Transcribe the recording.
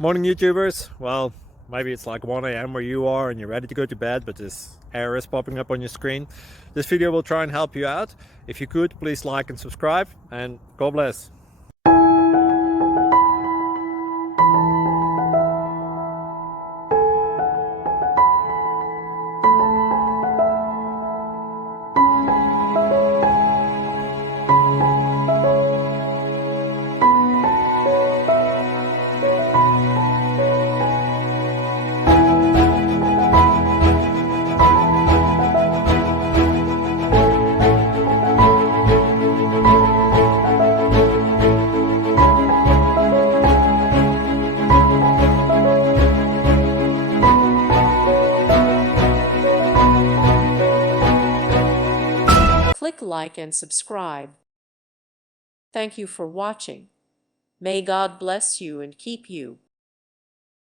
Morning YouTubers. Well, maybe it's like 1 a.m. where you are and you're ready to go to bed, but this error is popping up on your screen. This video will try and help you out. If you could, please like and subscribe, and God bless. Click like and subscribe. Thank you for watching. May God bless you and keep you.